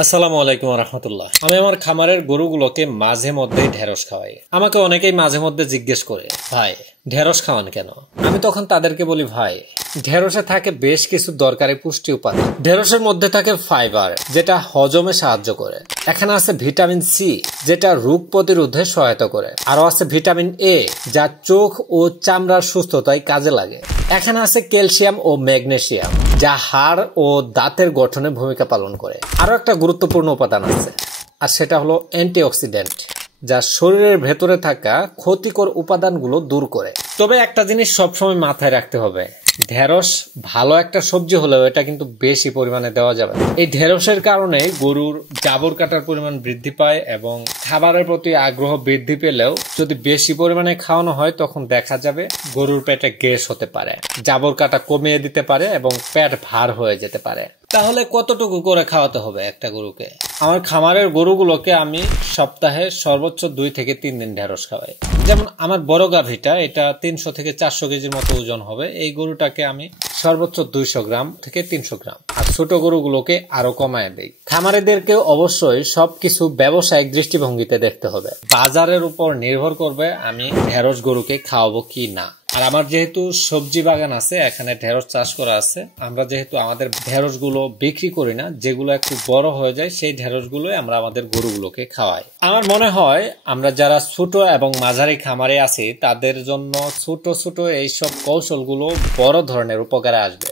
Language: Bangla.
আসসালামু আলাইকুম রহমতুল্লাহ। আমি আমার খামারের গরুগুলোকে মাঝে মধ্যেই ঢেঁড়স খাওয়াই। আমাকে অনেকেই মাঝে মধ্যে জিজ্ঞেস করে, ভাই ঢেঁড়স খাওয়ান কেন? আমি তখন তাদেরকে বলি, ভাই ঢেঁড়সে থাকে বেশ কিছু দরকারি পুষ্টি উপাদান। ঢেঁড়সের মধ্যে থাকে ফাইবার, যেটা হজমে সাহায্য করে। এখানে আছে ভিটামিন সি, যেটা রোগ প্রতিরোধে সহায়তা করে। আরো আছে ভিটামিন এ, যা চোখ ও চামড়ার সুস্থতায় কাজে লাগে। এখানে আছে ক্যালসিয়াম ও ম্যাগনেসিয়াম, যা হাড় ও দাঁতের গঠনে ভূমিকা পালন করে। আরো একটা গুরুত্বপূর্ণ উপাদান আছে, আর সেটা হলো অ্যান্টিঅক্সিডেন্ট, যা শরীরের ভেতরে থাকা ক্ষতিকর উপাদানগুলো দূর করে। তবে একটা জিনিস সবসময় মাথায় রাখতে হবে, ঢেঁড়স ভালো একটা সবজি হলেও এটা কিন্তু বেশি পরিমাণে দেওয়া যাবে না। এই ঢেঁড়সের কারণে গরুর জাবর কাটার পরিমাণ বৃদ্ধি পায় এবং খাবারের প্রতি আগ্রহ বৃদ্ধি পেলেও যদি বেশি পরিমাণে খাওয়ানো হয় তখন দেখা যাবে গরুর পেটে গ্যাস হতে পারে, জাবর কাটা কমিয়ে দিতে পারে এবং পেট ভার হয়ে যেতে পারে। তাহলে কতটুকু করে খাওয়াতে হবে একটা গরুকে? আমার খামারের গরুগুলোকে আমি সপ্তাহে সর্বোচ্চ 2 থেকে 3 দিন ঢেঁড়স খাওয়াই। যেমন আমার বড় গাভীটা, এটা 300 থেকে 400 কেজির মতো ওজন হবে। এই গরুটাকে আমি সর্বোচ্চ 200 গ্রাম থেকে 300 গ্রাম, আর ছোট গরুগুলোকে আরো কমায় দেই। খামারিদেরকে অবশ্যই সবকিছু ব্যবসায়িক দৃষ্টিভঙ্গিতে দেখতে হবে। বাজারের উপর নির্ভর করবে আমি ঢেঁড়স গরুকে খাওয়াবো কি না। আর আমার যেহেতু সবজি বাগান আছে, এখানে ঢেঁড়স চাষ করা আছে, আমরা যেহেতু আমাদের ঢেঁড়স গুলো বিক্রি করি না, যেগুলো একটু বড় হয়ে যায় সেই ঢেঁড়স গুলোই আমরা আমাদের গরুগুলোকে খাওয়াই। আমার মনে হয় আমরা যারা ছোট এবং মাঝারি খামারে আছি তাদের জন্য ছোট ছোট এইসব কৌশলগুলো বড় ধরনের উপকারে আসবে।